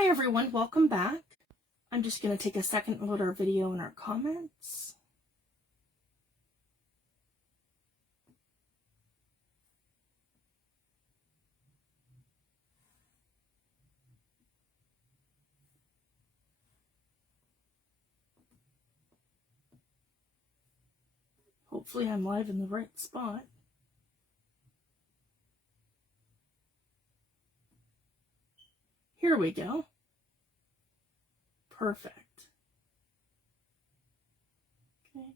Hi everyone, welcome back. I'm just going to take a second to load our video and our comments. Hopefully I'm live in the right spot. Here we go. Perfect. Okay.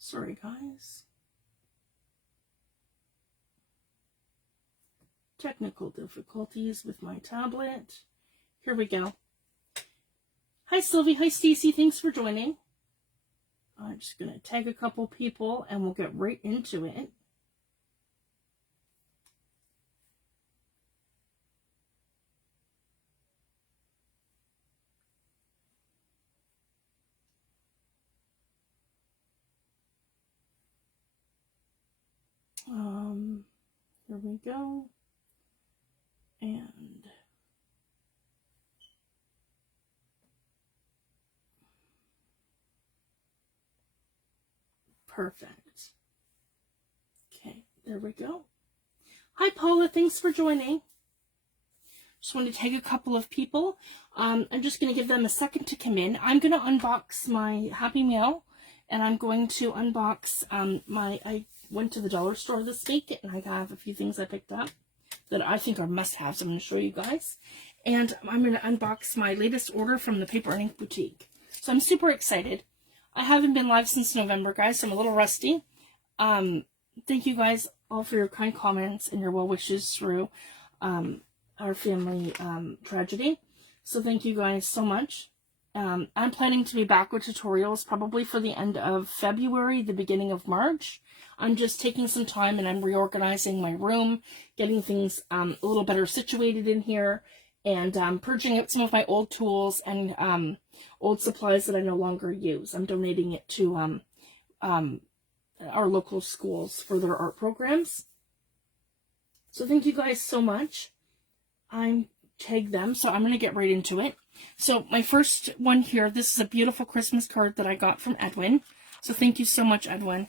Sorry guys. Technical difficulties with my tablet. Here we go. Hi Sylvie, hi Stacy, thanks for joining. I'm just going to tag a couple people and we'll get right into it. Here we go. And perfect. Okay, there we go. Hi Paula, thanks for joining. Just want to tag a couple of people. I'm just going to give them a second to come in. I'm going to unbox my Happymail, and I'm going to unbox I went to the dollar store this week, and I have a few things I picked up that I think are must-haves. I'm going to show you guys. And I'm going to unbox my latest order from the Paper and Ink Boutique. So I'm super excited. I haven't been live since November, guys, so I'm a little rusty. Thank you guys all for your kind comments and your well wishes through our family tragedy. So thank you guys so much. I'm planning to be back with tutorials probably for the end of February, the beginning of March. I'm just taking some time and I'm reorganizing my room, getting things a little better situated in here, and purging out some of my old tools and old supplies that I no longer use. I'm donating it to our local schools for their art programs. So thank you guys so much. I'm tagged them, so I'm going to get right into it. So my first one here, this is a beautiful Christmas card that I got from Edwin. So thank you so much, Edwin.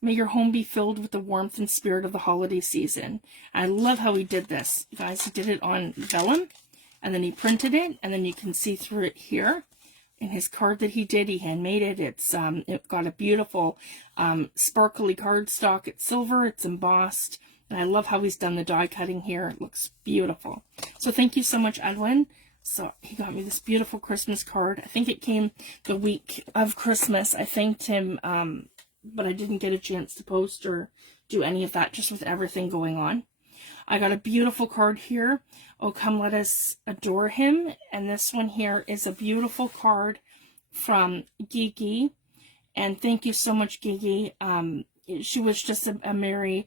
May your home be filled with the warmth and spirit of the holiday season. I love how he did this. You guys, he did it on vellum, and then he printed it, and then you can see through it here. In his card that he did, he handmade it. It's it got a beautiful sparkly cardstock. It's silver, it's embossed, and I love how he's done the die cutting here. It looks beautiful. So thank you so much, Edwin. So he got me this beautiful Christmas card. I think it came the week of Christmas. I thanked him, but I didn't get a chance to post or do any of that just with everything going on. I got a beautiful card here. Oh, come let us adore him. And this one here is a beautiful card from Gigi. And thank you so much, Gigi. She wished us a Merry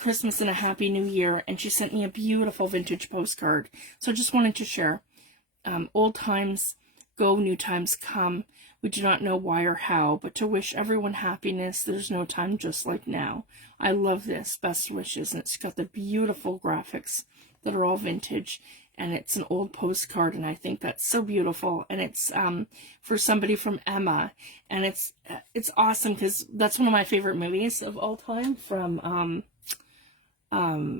Christmas and a Happy New Year. And she sent me a beautiful vintage postcard. So I just wanted to share. Old times go, new times come. We do not know why or how, but to wish everyone happiness, there's no time just like now. I love this. Best wishes. And it's got the beautiful graphics that are all vintage. And it's an old postcard, and I think that's so beautiful. And it's for somebody from Emma. And it's awesome because that's one of my favorite movies of all time from, I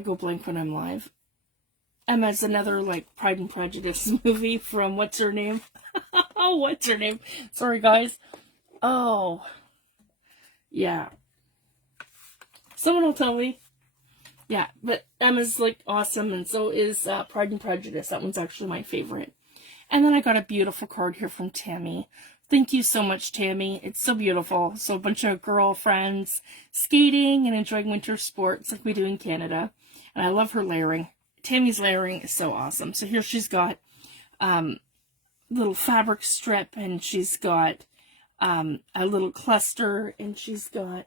go blank when I'm live. Emma's another, like, Pride and Prejudice movie from, what's her name? Oh, what's her name? Sorry, guys. Oh, yeah. Someone will tell me. Yeah, but Emma's, like, awesome, and so is Pride and Prejudice. That one's actually my favorite. And then I got a beautiful card here from Tammy. Thank you so much, Tammy. It's so beautiful. So a bunch of girlfriends skating and enjoying winter sports like we do in Canada. And I love her layering. Tammy's layering is so awesome. So here she's got little fabric strip, and she's got a little cluster, and she's got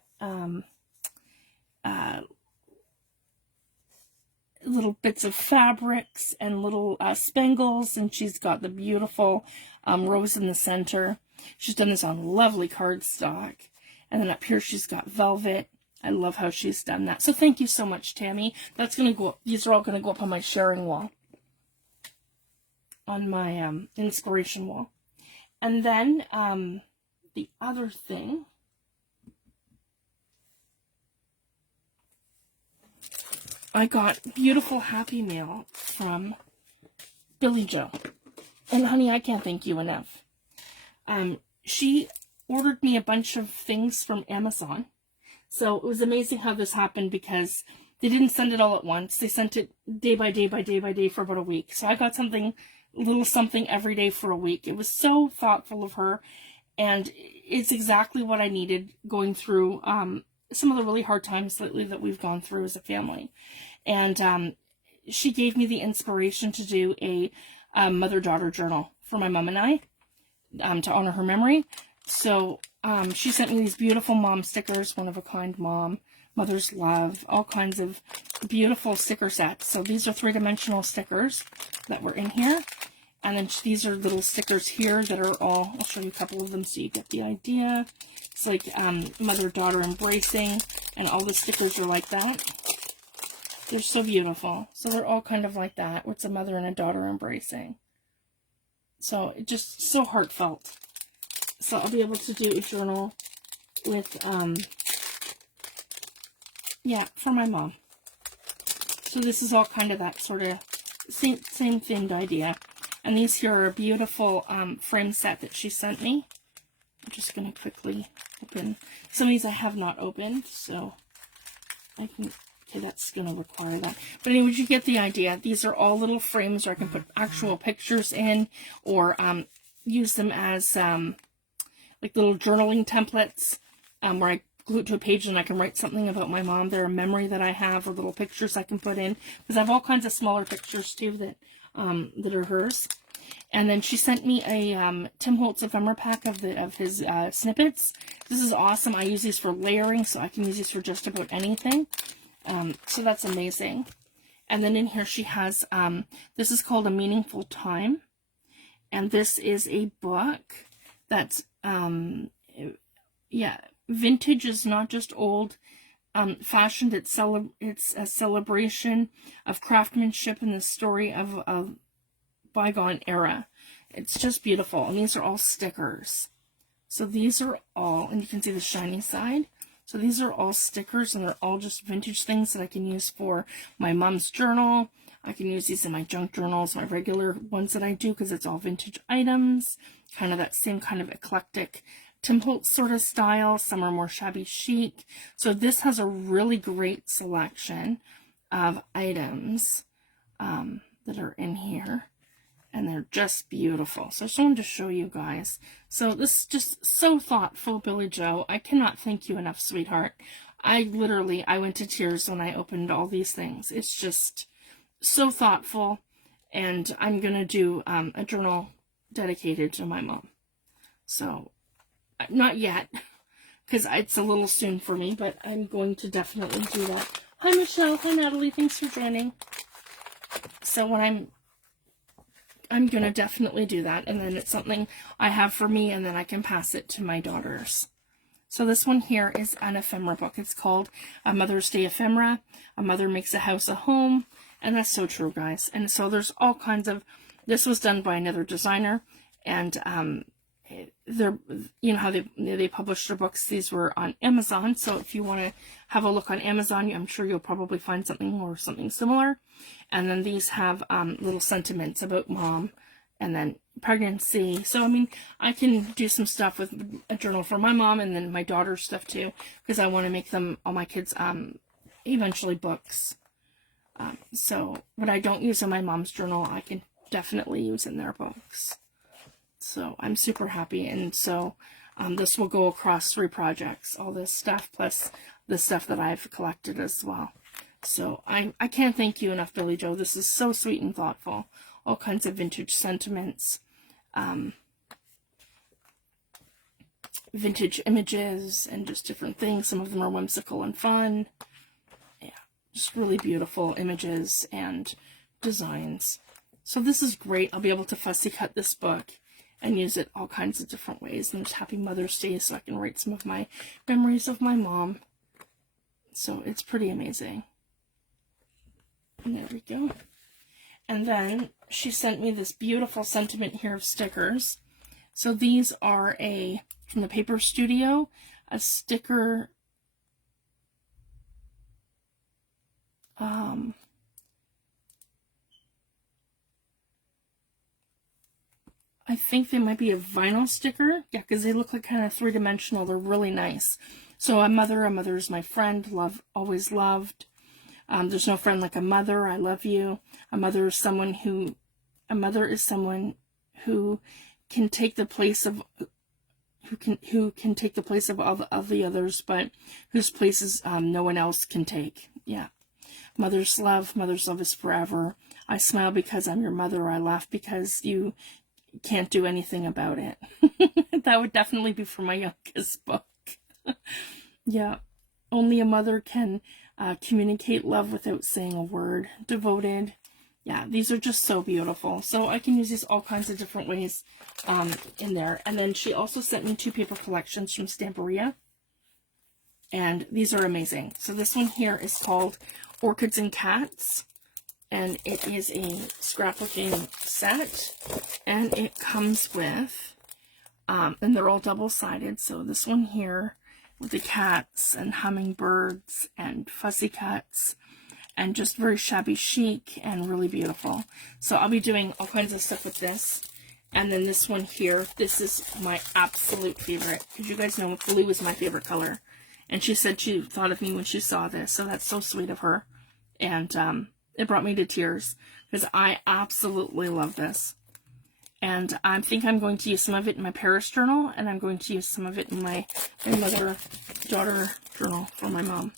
little bits of fabrics and little spangles, and she's got the beautiful rose in the center. She's done this on lovely cardstock. And then up here she's got velvet. I love how she's done that. So thank you so much, Tammy. That's going to go, these are all going to go up on my sharing wall, on my inspiration wall. And then the other thing, I got beautiful Happymail from Billy Joe. And honey, I can't thank you enough. She ordered me a bunch of things from Amazon. So it was amazing how this happened, because they didn't send it all at once. They sent it day by day by day by day for about a week. So I got something, a little something every day for a week. It was so thoughtful of her. And it's exactly what I needed going through some of the really hard times lately that we've gone through as a family. And she gave me the inspiration to do a mother-daughter journal for my mom and I, to honor her memory. So she sent me these beautiful mom stickers, one-of-a-kind mom, mother's love, all kinds of beautiful sticker sets. So these are three-dimensional stickers that were in here. And then these are little stickers here that are all, I'll show you a couple of them so you get the idea. It's like mother-daughter embracing, and all the stickers are like that. They're so beautiful. So they're all kind of like that, where it's a mother and a daughter embracing. So it just so heartfelt. So I'll be able to do a journal with, yeah, for my mom. So this is all kind of that sort of same themed idea. And these here are a beautiful frame set that she sent me. I'm just going to quickly open. Some of these I have not opened, so I can, okay, that's going to require that. But anyway, you get the idea. These are all little frames where I can put actual pictures in, or use them as like little journaling templates, where I glue it to a page and I can write something about my mom. They're a memory that I have, or little pictures I can put in, because I have all kinds of smaller pictures too that that are hers. And then she sent me a Tim Holtz ephemera pack of his snippets. This is awesome. I use these for layering, so I can use these for just about anything. So that's amazing. And then in here she has, this is called A Meaningful Time. And this is a book that's, yeah, vintage is not just old fashioned. It's a celebration of craftsmanship and the story of a bygone era. It's just beautiful. And these are all stickers. So these are all, and you can see the shiny side. So these are all stickers, and they're all just vintage things that I can use for my mom's journal. I can use these in my junk journals, my regular ones that I do, because it's all vintage items. Kind of that same kind of eclectic Tim Holtz sort of style. Some are more shabby chic. So this has a really great selection of items that are in here. And they're just beautiful. So I just wanted to show you guys. So this is just so thoughtful, Billy Joe. I cannot thank you enough, sweetheart. I went to tears when I opened all these things. It's just so thoughtful. And I'm going to do a journal dedicated to my mom. So, not yet, because it's a little soon for me, but I'm going to definitely do that. Hi, Michelle. Hi, Natalie. Thanks for joining. So when I'm going to definitely do that, and then it's something I have for me, and then I can pass it to my daughters. So this one here is an ephemera book. It's called A Mother's Day Ephemera. A Mother Makes a House a Home, and that's so true, guys. And so there's all kinds of, this was done by another designer, and they're, you know how they publish their books. These were on Amazon, so if you want to have a look on Amazon, I'm sure you'll probably find something or something similar. And then these have little sentiments about mom, and then pregnancy. So I mean, I can do some stuff with a journal for my mom, and then my daughter's stuff too, because I want to make them, all my kids, eventually books. So what I don't use in my mom's journal, I can definitely use in their books. So I'm super happy. And so this will go across 3 projects, all this stuff plus the stuff that I've collected as well. So I can't thank you enough, Billy Joe. This is so sweet and thoughtful. All kinds of vintage sentiments, vintage images, and just different things. Some of them are whimsical and fun. Yeah, just really beautiful images and designs. So this is great. I'll be able to fussy cut this book and use it all kinds of different ways. And there's Happy Mother's Day, so I can write some of my memories of my mom. So it's pretty amazing. And there we go. And then she sent me this beautiful sentiment here of stickers. So these are from the Paper Studio, a sticker, I think they might be a vinyl sticker. Yeah, because they look like kind of 3-dimensional. They're really nice. So a mother is my friend, always loved. There's no friend like a mother, I love you. A mother is someone who can take the place of all the others, but whose places no one else can take. Yeah. Mother's love is forever. I smile because I'm your mother. I laugh because you can't do anything about it. That would definitely be for my youngest book. Yeah. Only a mother can communicate love without saying a word. Devoted. Yeah, these are just so beautiful. So I can use these all kinds of different ways in there. And then she also sent me 2 paper collections from Stamperia. And these are amazing. So this one here is called Orchids and Cats. And it is a scrapbooking set. And it comes with, and they're all double-sided. So this one here with the cats and hummingbirds and fussy cats. And just very shabby chic and really beautiful. So I'll be doing all kinds of stuff with this. And then this one here, this is my absolute favorite. Because you guys know blue is my favorite color. And she said she thought of me when she saw this. So that's so sweet of her. And it brought me to tears. Because I absolutely love this. And I think I'm going to use some of it in my Paris journal. And I'm going to use some of it in my mother-daughter journal for my mom.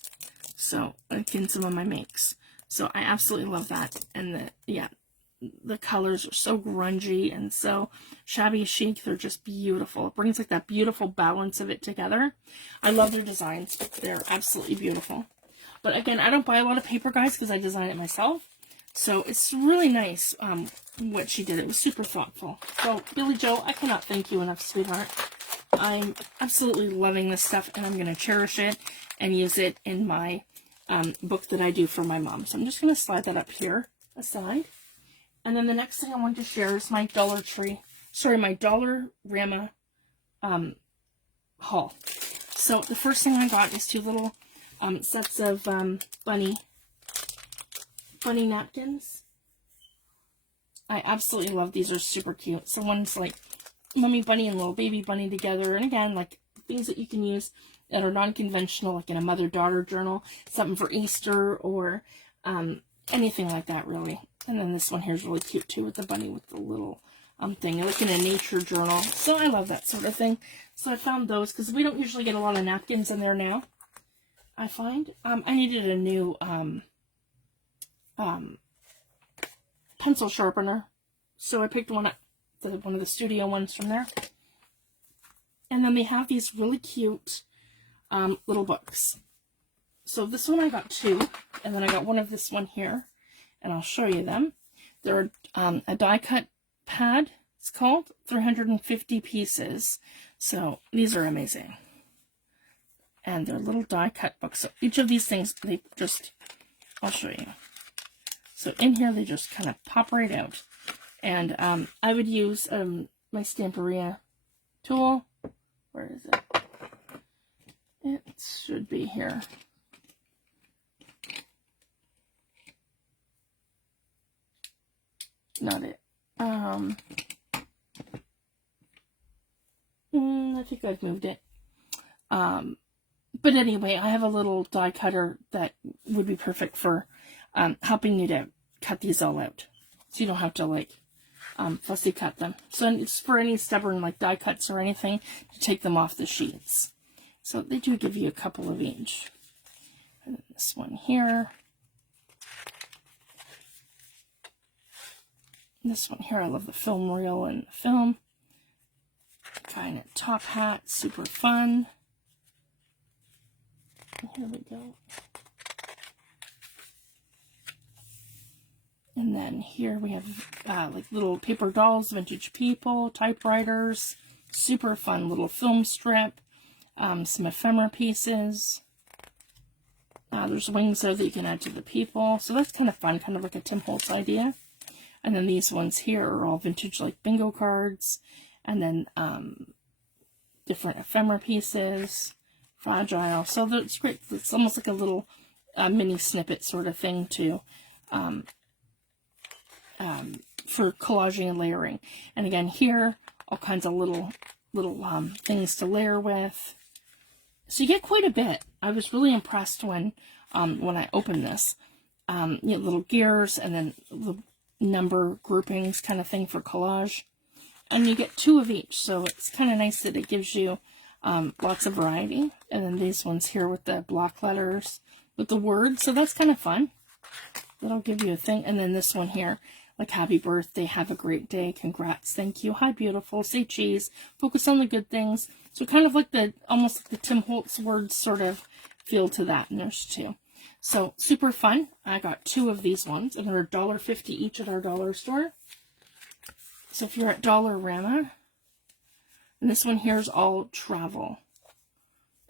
So, like in some of my makes. So, I absolutely love that. And the colors are so grungy and so shabby chic. They're just beautiful. It brings like that beautiful balance of it together. I love their designs. They're absolutely beautiful. But again, I don't buy a lot of paper, guys, because I design it myself. So, it's really nice what she did. It was super thoughtful. So, Billy Joe, I cannot thank you enough, sweetheart. I'm absolutely loving this stuff, and I'm going to cherish it and use it in my book that I do for my mom. So I'm just going to slide that up here aside. And then the next thing I want to share is my Dollarama haul. So the first thing I got is 2 little sets of bunny napkins. I absolutely love these. Are super cute. So one's like Mummy Bunny and little baby bunny together. And again, like things that you can use that are non-conventional, like in a mother-daughter journal, something for Easter or anything like that, really. And then this one here is really cute too, with the bunny with the little thing, like in a nature journal. So I love that sort of thing. So I found those because we don't usually get a lot of napkins in there now. I find I needed a new pencil sharpener, so I picked one of the studio ones from there. And then they have these really cute little books. So this one I got 2, and then I got one of this one here, and I'll show you them. They're a die cut pad. It's called 350 pieces. So these are amazing. And they're little die cut books. So each of these things, I'll show you. So in here, they just kind of pop right out. And I would use my Stamperia tool. Where is it? It should be here. Not it. I think I've moved it. But anyway, I have a little die cutter that would be perfect for helping you to cut these all out. So you don't have to, like, fussy cut them. So it's for any stubborn like die cuts or anything to take them off the sheets. So they do give you a couple of each. And then this one here. This one here, I love the film reel and the film. Kind of top hat, super fun. Here we go. And then here we have like little paper dolls, vintage people, typewriters, super fun little film strip, some ephemera pieces. There's wings there that you can add to the people. So that's kind of fun, kind of like a Tim Holtz idea. And then these ones here are all vintage like bingo cards. And then different ephemera pieces, fragile. So it's great. It's almost like a little mini snippet sort of thing to for collaging and layering. And again, here, all kinds of little things to layer with. So you get quite a bit. I was really impressed when I opened this. You know, little gears and then the number groupings kind of thing for collage. And you get 2 of each, so it's kind of nice that it gives you lots of variety. And then these ones here with the block letters with the words, so that's kind of fun. That'll give you a thing. And then this one here, like happy birthday, have a great day, congrats, thank you, hi beautiful, say cheese, focus on the good things. So kind of like almost like the Tim Holtz words sort of feel to that, and there's 2. So super fun. I got 2 of these ones, and they're $1.50 each at our dollar store. So if you're at Dollarama, and this one here is all travel,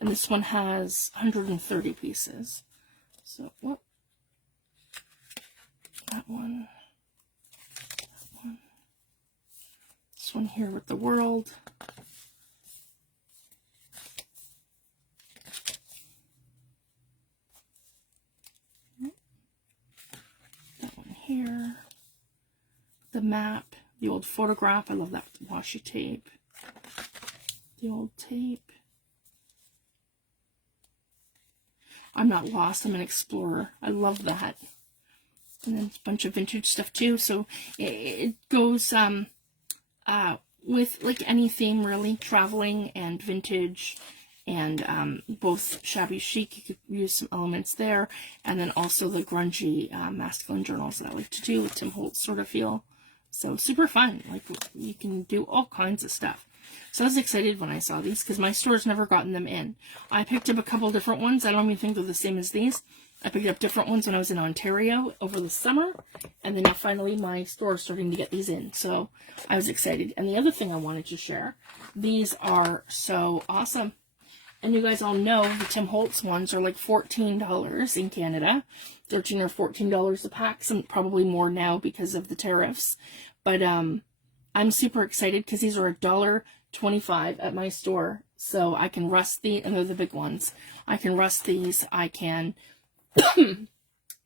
and this one has 130 pieces. So what? That one. This one here with the world. That one here. The map. The old photograph. I love that washi tape. The old tape. I'm not lost. I'm an explorer. I love that. And then a bunch of vintage stuff too. So it goes with like any theme really. Traveling and vintage. And both shabby chic. You could use some elements there. And then also the grungy masculine journals that I like to do with Tim Holtz sort of feel. So super fun. Like you can do all kinds of stuff. So I was excited when I saw these because my store's never gotten them in. I picked up a couple different ones. I don't even think they're the same as these. I picked up different ones when I was in Ontario over the summer. And then now finally my store is starting to get these in. So I was excited. And the other thing I wanted to share, these are so awesome. And you guys all know the Tim Holtz ones are like $14 in Canada. $13 or $14 a pack. Some probably more now because of the tariffs. But I'm super excited because these are $1.25 at my store. So I can rust these, and they're the big ones. I can rust these. I can,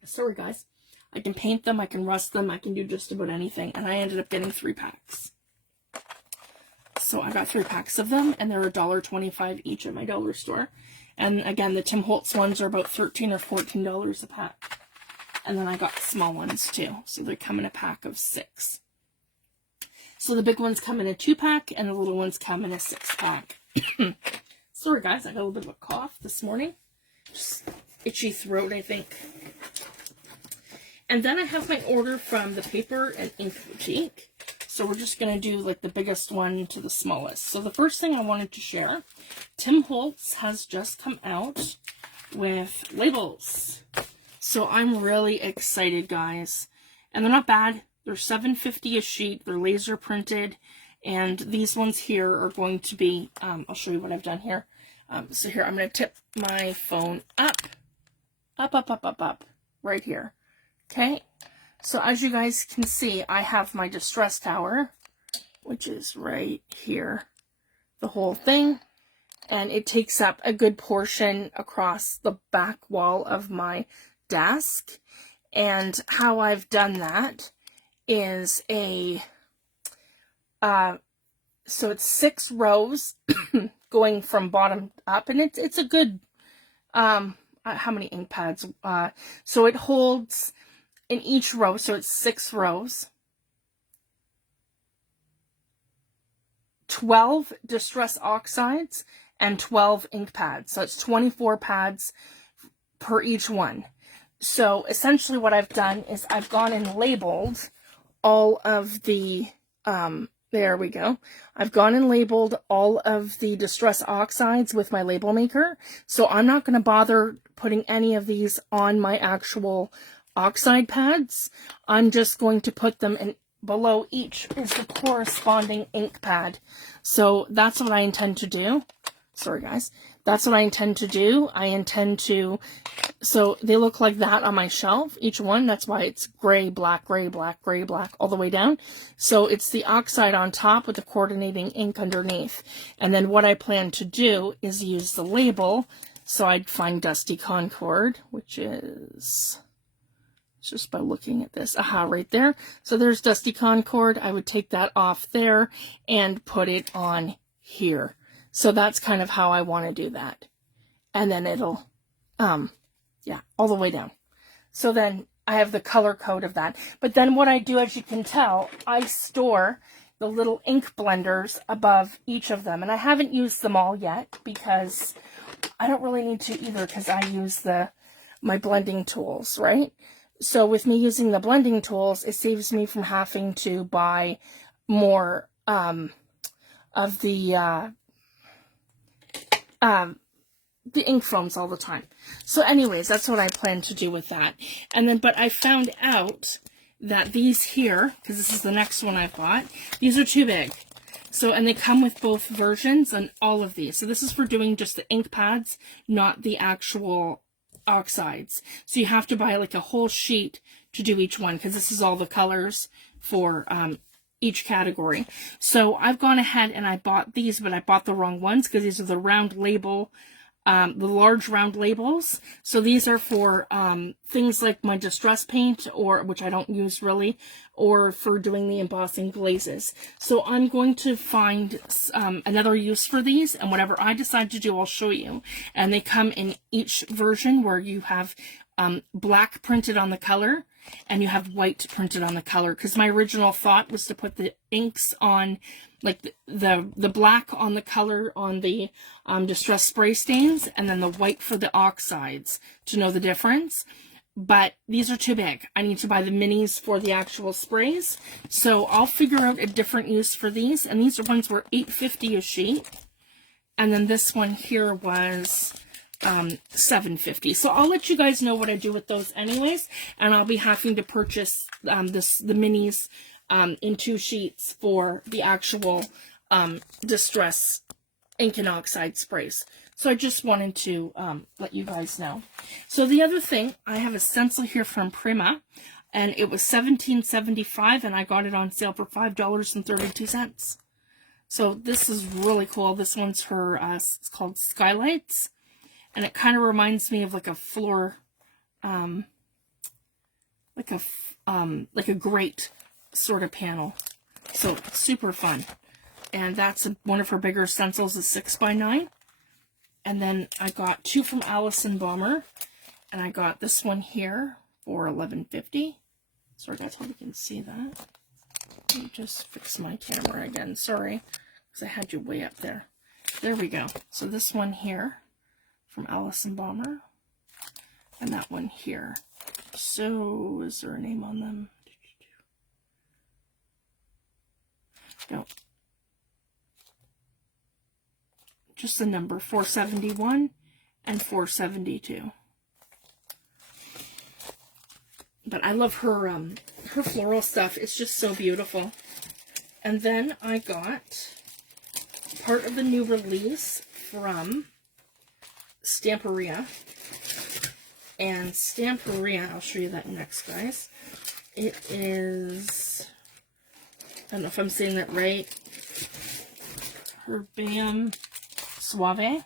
sorry guys. I can paint them. I can rust them. I can do just about anything. And I ended up getting 3 packs. So I got 3 packs of them, and they're $1.25 each at my dollar store. And again, the Tim Holtz ones are about $13 or $14 a pack. And then I got small ones too. So they come in a pack of 6. So the big ones come in a 2-pack, and the little ones come in a 6-pack. Sorry guys, I got a little bit of a cough this morning. Just itchy throat, I think. And then I have my order from the Paper and Ink Boutique. So we're just going to do like the biggest one to the smallest. So the first thing I wanted to share, Tim Holtz has just come out with labels. So I'm really excited, guys. And they're not bad. They're $7.50 a sheet. They're laser printed. And these ones here are going to be, I'll show you what I've done here. So here, I'm going to tip my phone up, right here. Okay. So as you guys can see, I have my distress tower, which is right here, the whole thing. And it takes up a good portion across the back wall of my desk. And how I've done that is so it's 6 rows going from bottom up, and it's a good, how many ink pads? So it holds in each row, so it's 6 rows. 12 Distress Oxides and 12 ink pads. So it's 24 pads per each one. So essentially what I've done is I've gone and labeled all of the, there we go. I've gone and labeled all of the Distress Oxides with my label maker. So I'm not going to bother putting any of these on my actual oxide pads. I'm just going to put them in. Below each is the corresponding ink pad. So that's what I intend to do. Sorry guys. That's what I intend to do. I intend to, so they look like that on my shelf, each one. That's why it's gray, black, gray, black, gray, black, all the way down. So it's the oxide on top with the coordinating ink underneath. And then what I plan to do is use the label. So I'd find Dusty Concord, which is just by looking at this. Aha, right there. So there's Dusty Concord. I would take that off there and put it on here. So that's kind of how I want to do that. And then it'll, yeah, all the way down. So then I have the color code of that. But then what I do, as you can tell, I store the little ink blenders above each of them. And I haven't used them all yet because I don't really need to either, because I use my blending tools, right? So with me using the blending tools, it saves me from having to buy more of the ink foams all the time. So anyways, that's what I plan to do with that. And then, but I found out that these here, because this is the next one I've bought, these are too big. So, and they come with both versions on all of these. So this is for doing just the ink pads, not the actual oxides. So you have to buy like a whole sheet to do each one, because this is all the colors for each category. So I've gone ahead and I bought these, but I bought the wrong ones because these are the round label, the large round labels. So these are for things like my distress paint, or which I don't use really, or for doing the embossing glazes. So I'm going to find another use for these, and whatever I decide to do, I'll show you. And they come in each version where you have black printed on the color, and you have white printed on the color, because my original thought was to put the inks on, like the black on the color on the distress spray stains, and then the white for the oxides to know the difference. But these are too big. I need to buy the minis for the actual sprays. So I'll figure out a different use for these. And these are ones were $8.50 a sheet. And then this one here was $7.50. So I'll let you guys know what I do with those anyways, and I'll be having to purchase the minis in 2 sheets for the actual distress ink and oxide sprays. So I just wanted to let you guys know. So the other thing, I have a stencil here from Prima, and it was $17.75, and I got it on sale for $5.32. So this is really cool. This one's her, it's called Skylights. And it kind of reminds me of like a floor, like a grate sort of panel. So it's super fun. And that's one of her bigger stencils, is 6x9. And then I got 2 from Allison Bomber, and I got this one here for $11.50. Sorry guys, hope you can see that. Let me just fix my camera again. Sorry, because I had you way up there. There we go. So this one here from Allison Bomber, and that one here. So is there a name on them? No, just the number 471 and 472. But I love her her floral stuff. It's just so beautiful. And then I got part of the new release from Stamperia. And Stamperia, I'll show you that next, guys. It is, I don't know if I'm saying that right, Herbam Suave.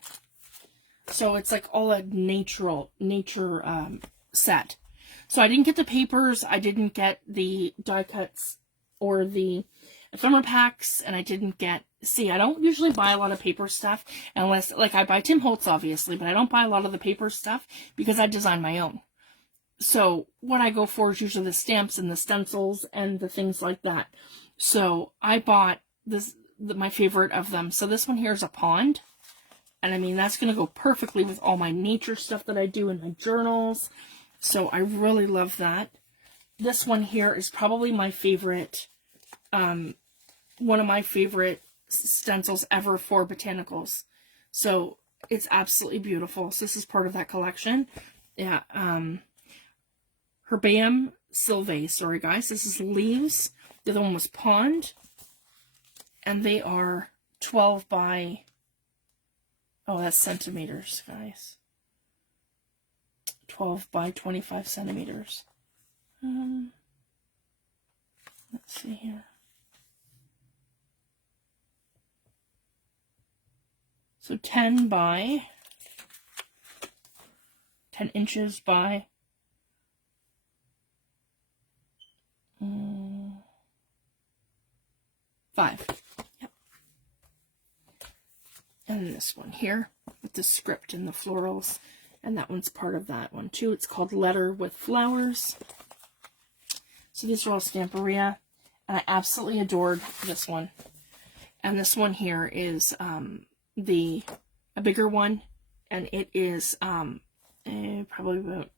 So it's like all a nature set. So I didn't get the papers, I didn't get the die cuts or the ephemera packs, and I didn't get, see, I don't usually buy a lot of paper stuff unless, like, I buy Tim Holtz obviously, but I don't buy a lot of the paper stuff because I design my own. So what I go for is usually the stamps and the stencils and the things like that. So I bought my favorite of them. So this one here is a pond. And I mean, that's going to go perfectly with all my nature stuff that I do in my journals. So I really love that. This one here is probably my favorite, one of my favorite stencils ever for botanicals. So it's absolutely beautiful. So this is part of that collection. Yeah, Herbam Sylvae. Sorry, guys. This is leaves. The other one was pond. And they are 12 by... Oh, that's centimeters, guys. 12 by 25 centimeters. Let's see here. So 10 inches by 5. Yep. And this one here with the script and the florals. And that one's part of that one too. It's called Letter with Flowers. So these are all Stamperia. And I absolutely adored this one. And this one here is a bigger one. And it is probably about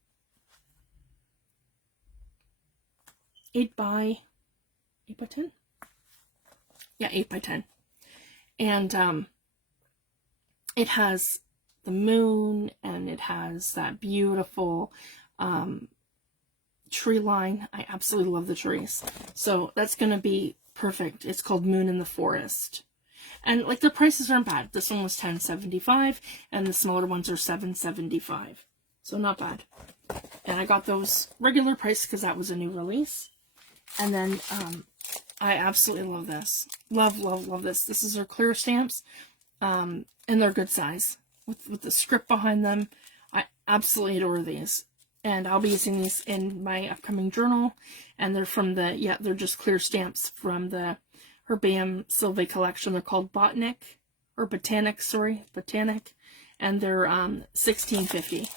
8 by 10? Yeah, 8 by 10. And it has the moon, and it has that beautiful tree line. I absolutely love the trees. So that's going to be perfect. It's called Moon in the Forest. And like the prices aren't bad. This one was $10.75 and the smaller ones are $7.75. So not bad. And I got those regular price because that was a new release. And then I absolutely love this. Love, love, love this. This is their clear stamps. And they're good size. With the script behind them. I absolutely adore these. And I'll be using these in my upcoming journal. And they're from the, yeah, they're just clear stamps from the Herbam Sylvae collection. They're called Botanic. And they're $16.50.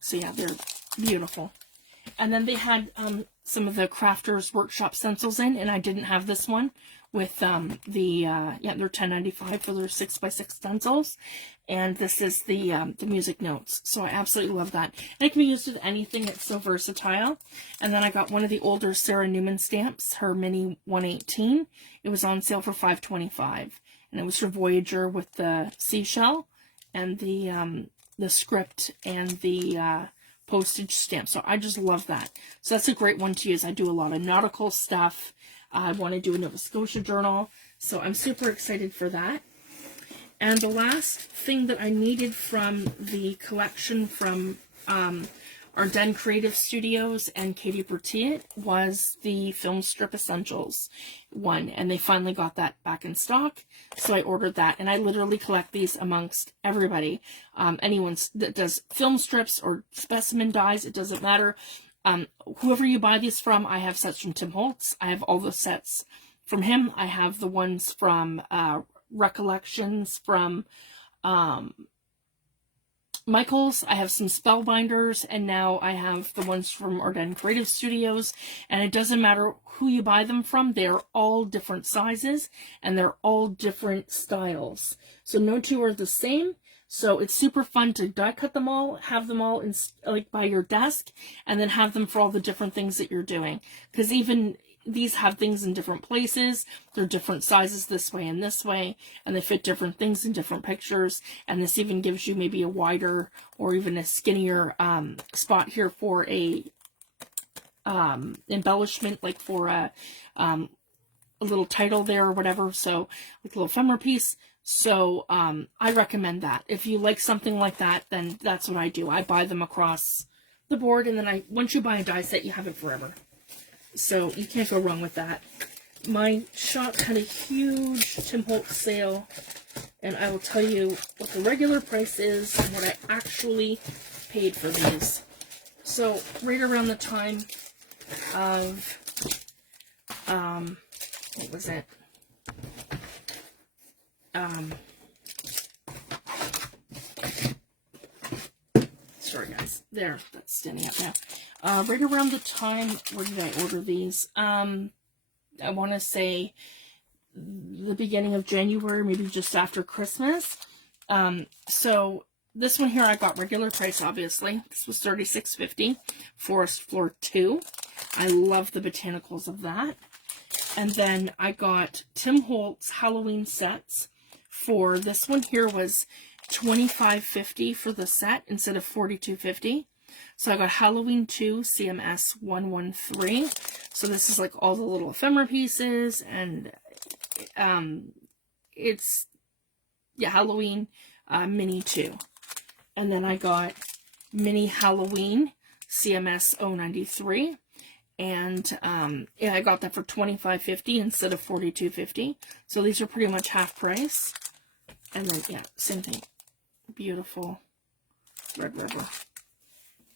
So yeah, they're beautiful. And then they had some of the Crafters Workshop stencils in, and I didn't have this one with they're $10.95 for their 6x6 stencils. And this is the music notes. So I absolutely love that. And it can be used with anything. It's so versatile. And then I got one of the older Sarah Newman stamps, her Mini 118. It was on sale for $5.25. And it was her Voyager with the seashell and the script and the postage stamp. So I just love that. So that's a great one to use. I do a lot of nautical stuff. I want to do a Nova Scotia journal. So I'm super excited for that. And the last thing that I needed from the collection from Ardennes Creative Studios and Katie Bertiet was the Film Strip Essentials one. And they finally got that back in stock. So I ordered that. And I literally collect these amongst everybody. Anyone that does film strips or specimen dies, it doesn't matter. Whoever you buy these from, I have sets from Tim Holtz. I have all the sets from him. I have the ones from Recollections from Michaels. I have some Spellbinders, and now I have the ones from Ardennes Creative Studios. And it doesn't matter who you buy them from, they're all different sizes and they're all different styles. So no two are the same. So it's super fun to die cut them all, have them all in, like by your desk, and then have them for all the different things that you're doing. Because even these have things in different places. They're different sizes this way, and they fit different things in different pictures. And this even gives you maybe a wider or even a skinnier spot here for a embellishment, like for a little title there or whatever. So like a little ephemera piece. So I recommend that. If you like something like that, then that's what I do. I buy them across the board, and then once you buy a die set, you have it forever. So you can't go wrong with that. My shop had a huge Tim Holtz sale, and I will tell you what the regular price is and what I actually paid for these. So right around the time of, what was it? Sorry guys, there, that's standing up now. Right around the time, where did I order these? I want to say the beginning of January, maybe just after Christmas. So this one here I got regular price, obviously. This was $36.50. Forest Floor 2. I love the botanicals of that. And then I got Tim Holtz Halloween sets for, this one here was $25.50 for the set instead of $42.50. So I got Halloween 2 CMS 113. So this is like all the little ephemera pieces, and it's, yeah, Halloween Mini 2. And then I got Mini Halloween CMS 093. And yeah, I got that for $25.50 instead of $42.50. So these are pretty much half price. And then, yeah, same thing. Beautiful Red River.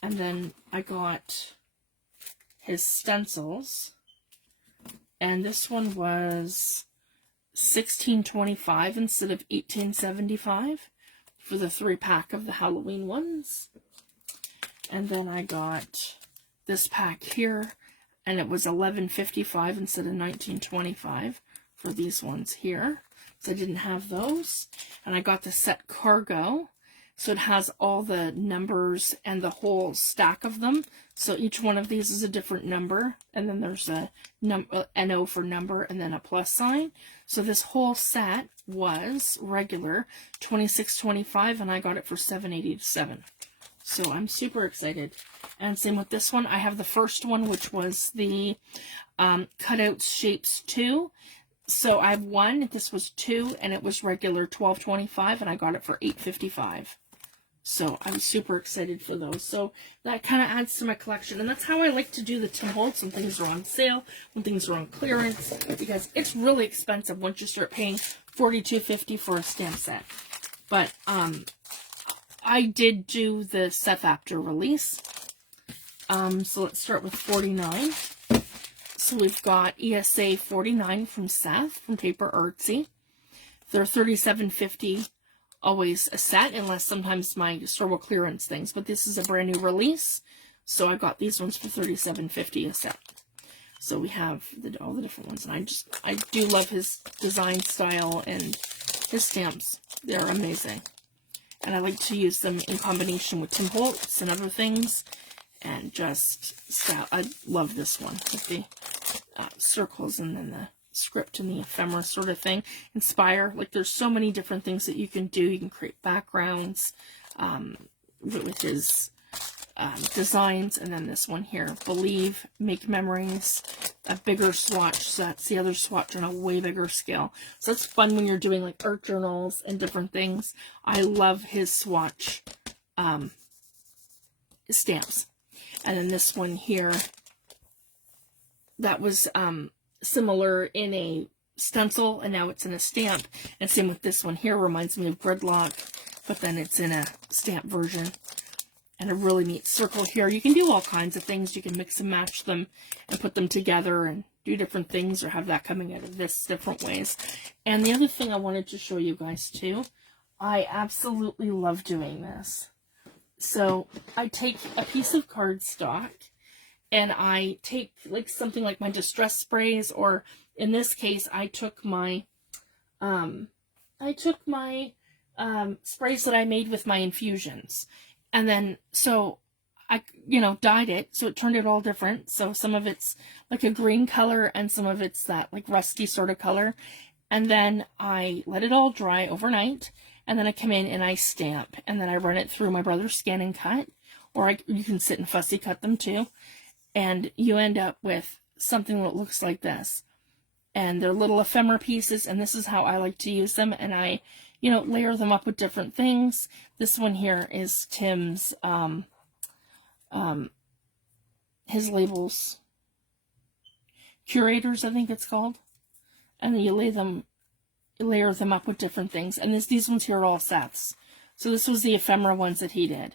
And then I got his stencils. And this one was $16.25 instead of $18.75 for the 3-pack of the Halloween ones. And then I got this pack here, and it was $11.55 instead of $19.25 for these ones here. So I didn't have those. And I got the set Cargo. So it has all the numbers and the whole stack of them. So each one of these is a different number. And then there's a NO for number and then a plus sign. So this whole set was regular $26.25, and I got it for $7.87. So I'm super excited. And same with this one. I have the first one, which was the Cutouts Shapes 2. So I have one. This was 2, and it was regular $12.25, and I got it for $8.55. So I'm super excited for those. So that kind of adds to my collection. And that's how I like to do the Tim Holtz when things are on sale, when things are on clearance, because it's really expensive once you start paying $42.50 for a stamp set. But I did do the Seth After release. So let's start with 49. So we've got ESA 49 from Seth from Paper Artsy. They're $37.50 always a set, unless sometimes my store will clearance things. But this is a brand new release, so I got these ones for $37.50 a set. So we have all the different ones, and I do love his design style and his stamps. They're amazing. And I like to use them in combination with Tim Holtz and other things. And just, I love this one with the circles and then the script and the ephemera sort of thing. Inspire, like there's so many different things that you can do. You can create backgrounds with his designs. And then this one here, Believe, Make Memories, a bigger swatch. So that's the other swatch on a way bigger scale. So it's fun when you're doing like art journals and different things. I love his swatch stamps. And then this one here, that was similar in a stencil, and now it's in a stamp. And same with this one here, reminds me of Gridlock, but then it's in a stamp version. And a really neat circle here. You can do all kinds of things. You can mix and match them and put them together and do different things, or have that coming out of this different ways. And the other thing I wanted to show you guys too, I absolutely love doing this. So I take a piece of cardstock and I take like something like my distress sprays, or in this case, I took my sprays that I made with my infusions. And then, so I, dyed it. So it turned it all different. So some of it's like a green color and some of it's that like rusty sort of color. And then I let it all dry overnight. And then I come in and I stamp, and then I run it through my brother's Scan and Cut, or you can sit and fussy cut them too. And you end up with something that looks like this. And they're little ephemera pieces, and this is how I like to use them. And I, layer them up with different things. This one here is Tim's, his labels, Curators, I think it's called. And then you layer them up with different things. And these ones here are all Seth's. So this was the ephemera ones that he did.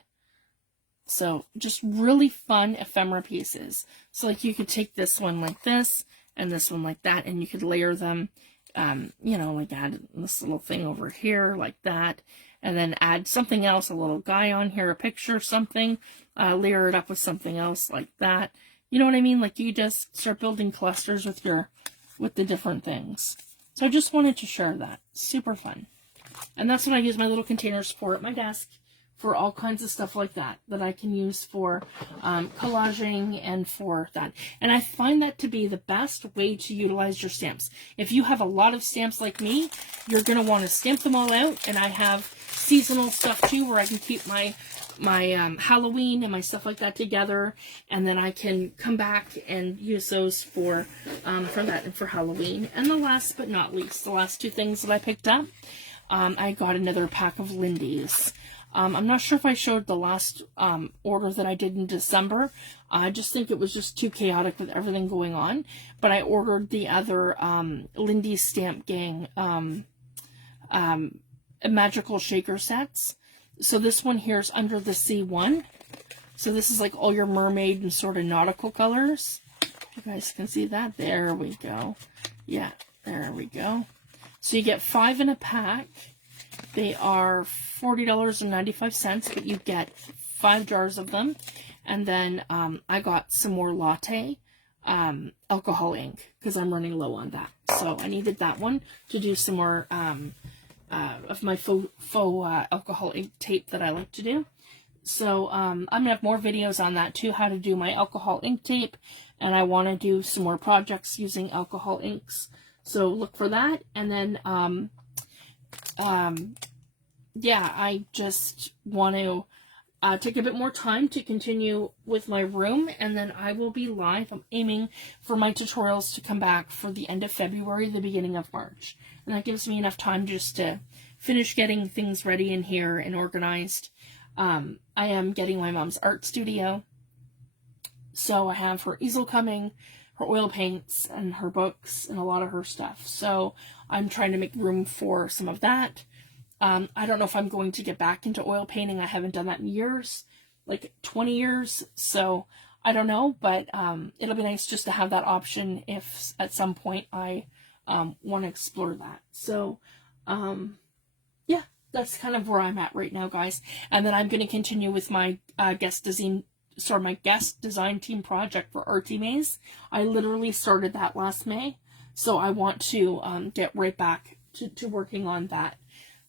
So just really fun ephemera pieces. So like you could take this one like this and this one like that, and you could layer them, like add this little thing over here like that, and then add something else, a little guy on here, a picture, something, layer it up with something else like that. You know what I mean? Like you just start building clusters with the different things. So I just wanted to share that. Super fun. And that's what I use my little containers for at my desk, for all kinds of stuff like that, that I can use for collaging and for that. And I find that to be the best way to utilize your stamps. If you have a lot of stamps like me, you're going to want to stamp them all out. And I have seasonal stuff too, where I can keep my Halloween and my stuff like that together, and then I can come back and use those for that and for Halloween. And the last but not least, the last two things that I picked up, I got another pack of Lindy's. I'm not sure if I showed the last order that I did in December. I just think it was just too chaotic with everything going on. But I ordered the other Lindy's Stamp Gang magical shaker sets. So this one here is Under the Sea 1. So this is like all your mermaid and sort of nautical colors. You guys can see that. There we go. Yeah, there we go. So you get 5 in a pack. They are $40.95, but you get 5 jars of them. And then I got some more latte alcohol ink because I'm running low on that. So I needed that one to do some more of my faux alcohol ink tape that I like to do. So I'm going to have more videos on that too, how to do my alcohol ink tape. And I want to do some more projects using alcohol inks. So look for that. And then, yeah, I just want to take a bit more time to continue with my room. And then I will be live. I'm aiming for my tutorials to come back for the end of February, the beginning of March. And that gives me enough time just to finish getting things ready in here and organized. I am getting my mom's art studio. So I have her easel coming, her oil paints, and her books, and a lot of her stuff. So I'm trying to make room for some of that. I don't know if I'm going to get back into oil painting. I haven't done that in years, like 20 years. So I don't know, but it'll be nice just to have that option if at some point I want to explore that. So yeah, that's kind of where I'm at right now, guys. And then I'm going to continue with my guest design team project for Artie Maze. I literally started that last May, so I want to get right back to working on that.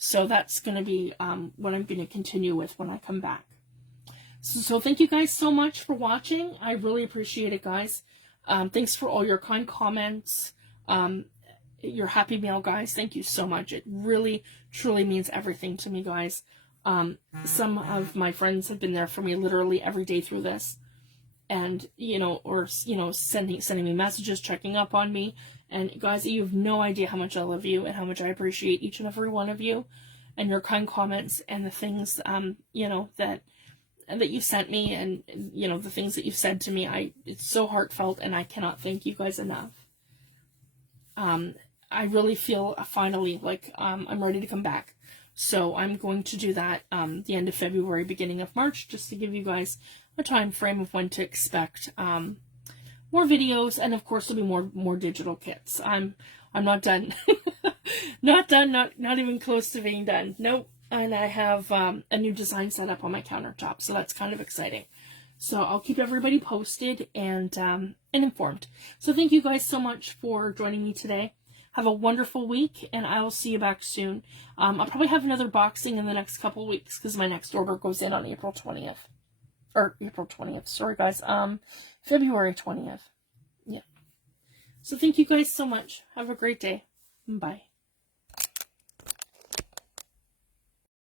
So that's going to be what I'm going to continue with when I come back. So thank you guys so much for watching. I really appreciate it, guys. Thanks for all your kind comments. Your happy mail, guys. Thank you so much. It really, truly means everything to me, guys. Some of my friends have been there for me literally every day through this. And, sending me messages, checking up on me. And guys, you have no idea how much I love you and how much I appreciate each and every one of you and your kind comments and the things, that you sent me and, the things that you said to me. It's so heartfelt, and I cannot thank you guys enough. I really feel finally like I'm ready to come back. So I'm going to do that the end of February, beginning of March, just to give you guys a time frame of when to expect more videos, and of course there'll be more digital kits. I'm not done. Not done, not even close to being done. Nope. And I have a new design set up on my countertop, so that's kind of exciting. So I'll keep everybody posted and informed. So thank you guys so much for joining me today. Have a wonderful week, and I will see you back soon. I'll probably have another boxing in the next couple weeks because my next order goes in on April 20th. Or April 20th. Sorry, guys. February 20th. Yeah. So thank you guys so much. Have a great day. Bye.